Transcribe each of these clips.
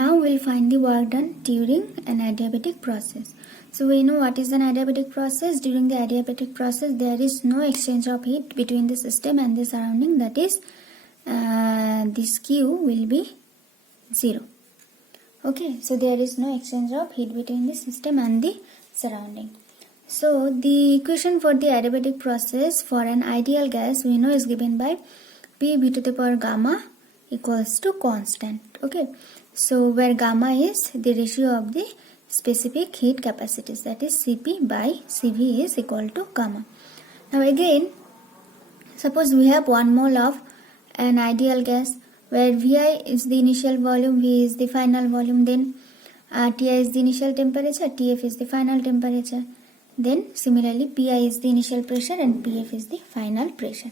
Now we'll find the work done during an adiabatic process. So we know what is an adiabatic process. During the adiabatic process, there is no exchange of heat between the system and the surrounding. That is, this Q will be 0. Okay, so there is no exchange of heat between the system and the surrounding. So the equation for the adiabatic process for an ideal gas we know is given by P to the power gamma equals to constant. Okay, so where gamma is the ratio of the specific heat capacities, that is Cp by Cv is equal to gamma. Now again, suppose we have 1 mole of an ideal gas where Vi is the initial volume, V is the final volume, then Ti is the initial temperature, Tf is the final temperature. Then similarly Pi is the initial pressure and Pf is the final pressure.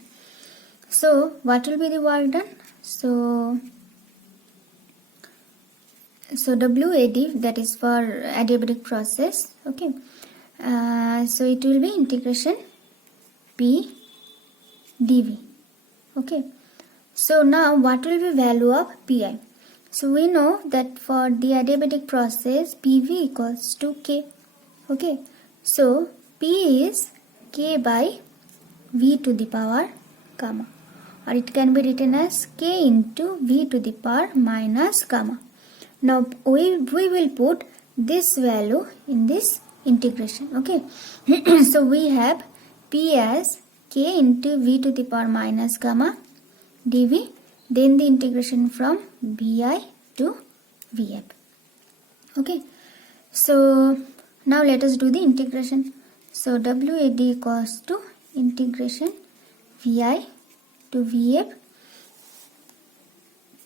So what will be the work done? So WAD, that is for adiabatic process. Okay, so it will be integration P dV. Okay, so now what will be value of Pi? So we know that for the adiabatic process PV equals to K. Okay, so P is K by V to the power gamma, or it can be written as K into V to the power minus gamma. Now we will put this value in this integration. Okay, so we have P as K into V to the power minus gamma dV, then the integration from Vi to Vf. Okay, so now let us do the integration. So WAD equals to integration Vi to Vf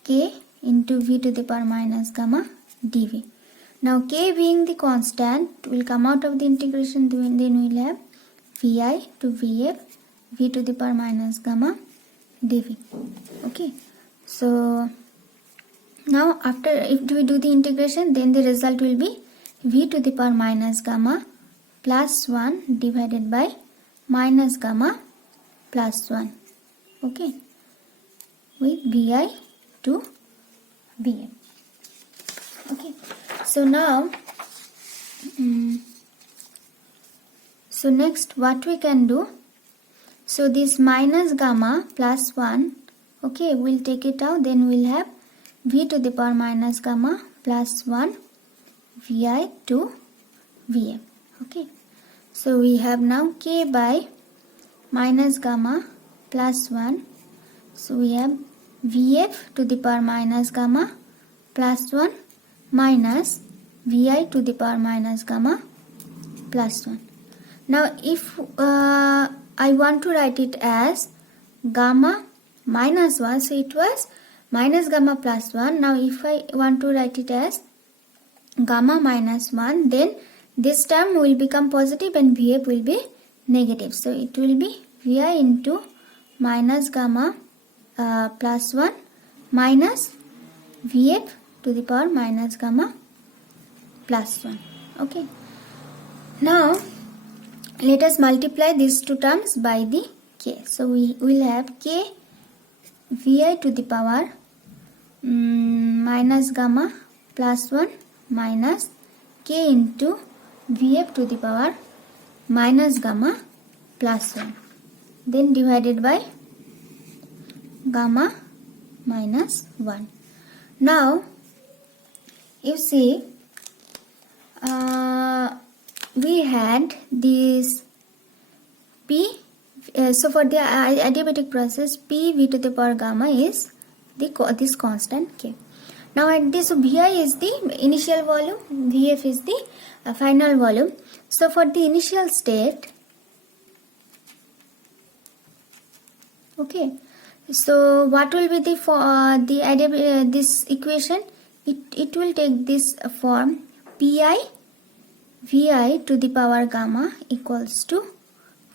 K into V to the power minus gamma dV. Now K being the constant will come out of the integration, then we will have Vi to Vf V to the power minus gamma dV. Okay, so now after if we do the integration, then the result will be V to the power minus gamma plus 1 divided by minus gamma plus 1. Okay, with Vi to Vm. Okay, so now so next what we can do, so this minus gamma plus 1, okay, we'll take it out, then we'll have V to the power minus gamma plus 1 Vi to Vm. Okay, so we have now K by minus gamma plus 1, so we have Vf to the power minus gamma plus 1 minus Vi to the power minus gamma plus 1. Now if I want to write it as gamma minus 1, so it was minus gamma plus 1. Now if I want to write it as gamma minus 1, then this term will become positive and Vf will be negative. So it will be Vi into minus gamma plus 1 minus Vf to the power minus gamma plus 1. Okay, now let us multiply these two terms by the K. So we will have K Vi to the power minus gamma plus 1 minus K into Vf to the power minus gamma plus 1, then divided by gamma minus 1. Now you see we had this P, so for the adiabatic process PV to the power gamma is this constant K. Now at this, so Vi is the initial volume, Vf is the final volume. So for the initial state, okay, so what will be the this equation? It will take this form Pi Vi to the power gamma equals to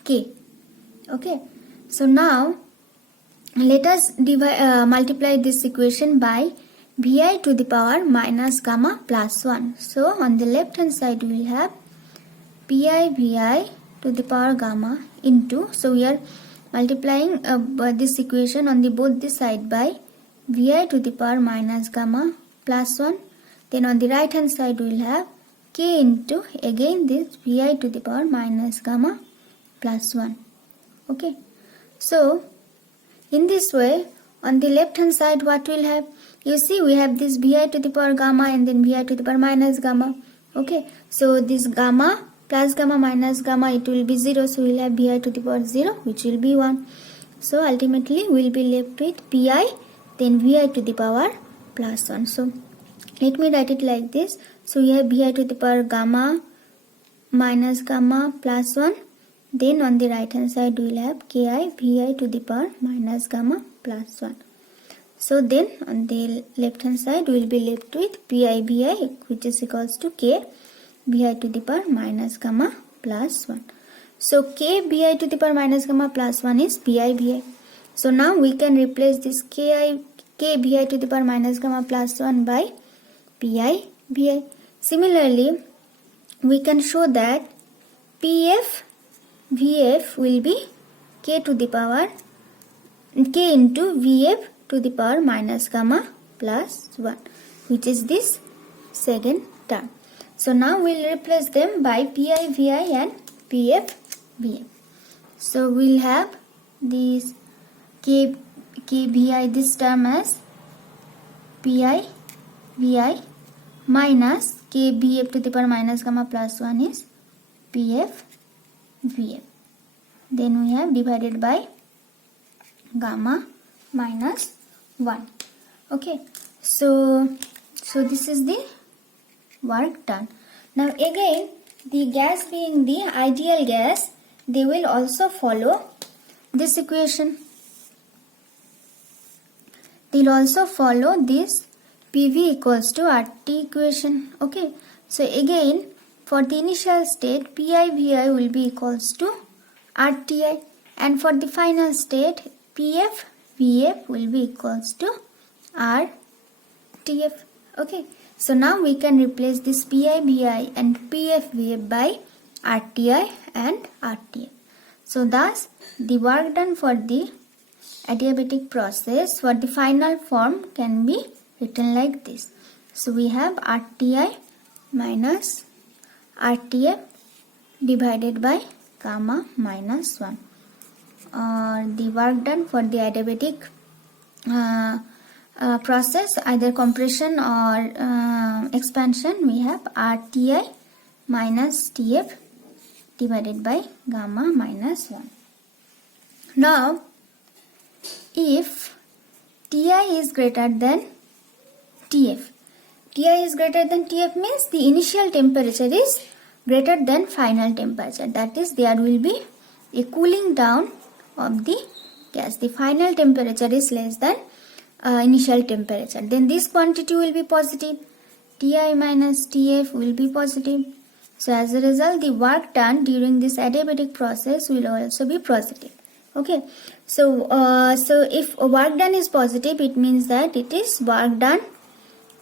K. Okay, so now let us multiply this equation by Vi to the power minus gamma plus 1. So on the left hand side we will have Pi Vi to the power gamma into, so we are multiplying this equation on the both the side by Vi to the power minus gamma plus 1. Then on the right hand side we will have K into again this Vi to the power minus gamma plus 1. Okay. So in this way, on the left hand side what we'll have? You see we have this Vi to the power gamma and then Vi to the power minus gamma. Okay. So this gamma plus gamma minus gamma, it will be 0. So we'll have Vi to the power 0, which will be 1. So ultimately we'll be left with Pi then Vi to the power plus 1. So let me write it like this. So we have Vi to the power gamma minus gamma plus 1. Then on the right hand side we will have Ki Vi to the power minus gamma plus 1. So then on the left hand side we will be left with Pi Vi, which is equals to K Vi to the power minus gamma plus 1. So K Vi to the power minus gamma plus 1 is Pi Vi. So now we can replace this K Vi to the power minus gamma plus 1 by Pi Vi. Similarly, we can show that PF Vf will be K to the power K into Vf to the power minus gamma plus 1, which is this second term. So now we will replace them by Pi Vi and Pf Vf. So we will have this K Vi, this term as Pi Vi minus K Bf to the power minus gamma plus 1 is Pf Vf. Then we have divided by gamma minus 1. Okay. So this is the work done. Now again, the gas being the ideal gas, they will also follow this equation. They will also follow this PV equals to RT equation. Okay. So again, for the initial state, Pi Vi will be equals to RTI, and for the final state, Pf Vf will be equals to RTF. Okay. So now we can replace this Pi Vi and Pf Vf by RTI and RTF. So thus the work done for the adiabatic process for the final form can be written like this. So we have RTI minus RTF divided by gamma minus 1. The work done for the adiabatic process, either compression or expansion, we have RTI minus TF divided by gamma minus 1. Now, if Ti is greater than Tf, Ti is greater than Tf means the initial temperature is greater than final temperature. That is, there will be a cooling down of the gas. The final temperature is less than initial temperature. Then this quantity will be positive. Ti minus Tf will be positive. So as a result, the work done during this adiabatic process will also be positive. Okay. So if work done is positive, it means that it is work done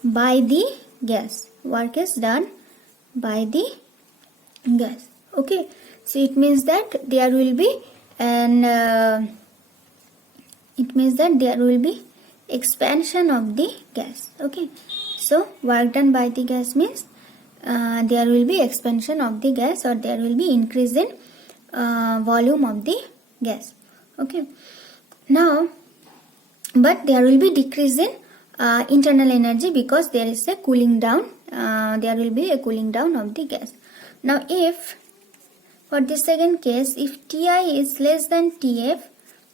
by the gas. Work is done by the gas. Okay. So it means that there will be expansion of the gas. Okay. So work done by the gas means there will be expansion of the gas, or there will be increase in volume of the gas. Okay. Now, but there will be decrease in internal energy because there is a cooling down. There will be a cooling down of the gas. Now, if for the second case, if Ti is less than Tf,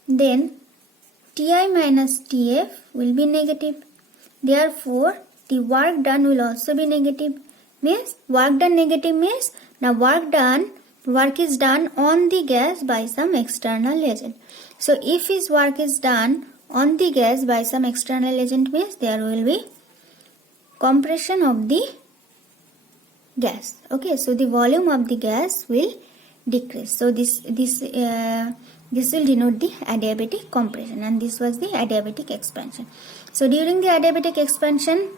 then Ti minus Tf will be negative. Therefore, the work done will also be negative. Means work done negative means now work is done on the gas by some external agent. So if his work is done on the gas by some external agent means there will be compression of the gas. Okay, so the volume of the gas will decrease. So this will denote the adiabatic compression, and this was the adiabatic expansion. So during the adiabatic expansion,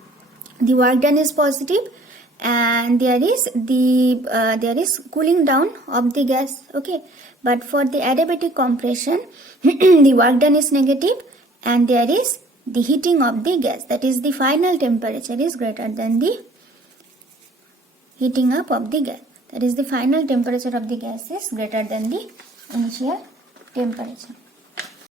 the work done is positive, and there is cooling down of the gas. Okay, but for the adiabatic compression, the work done is negative, and there is the heating of the gas, that is the final temperature is greater than the heating up of the gas. That is the final temperature of the gas is greater than the initial temperature.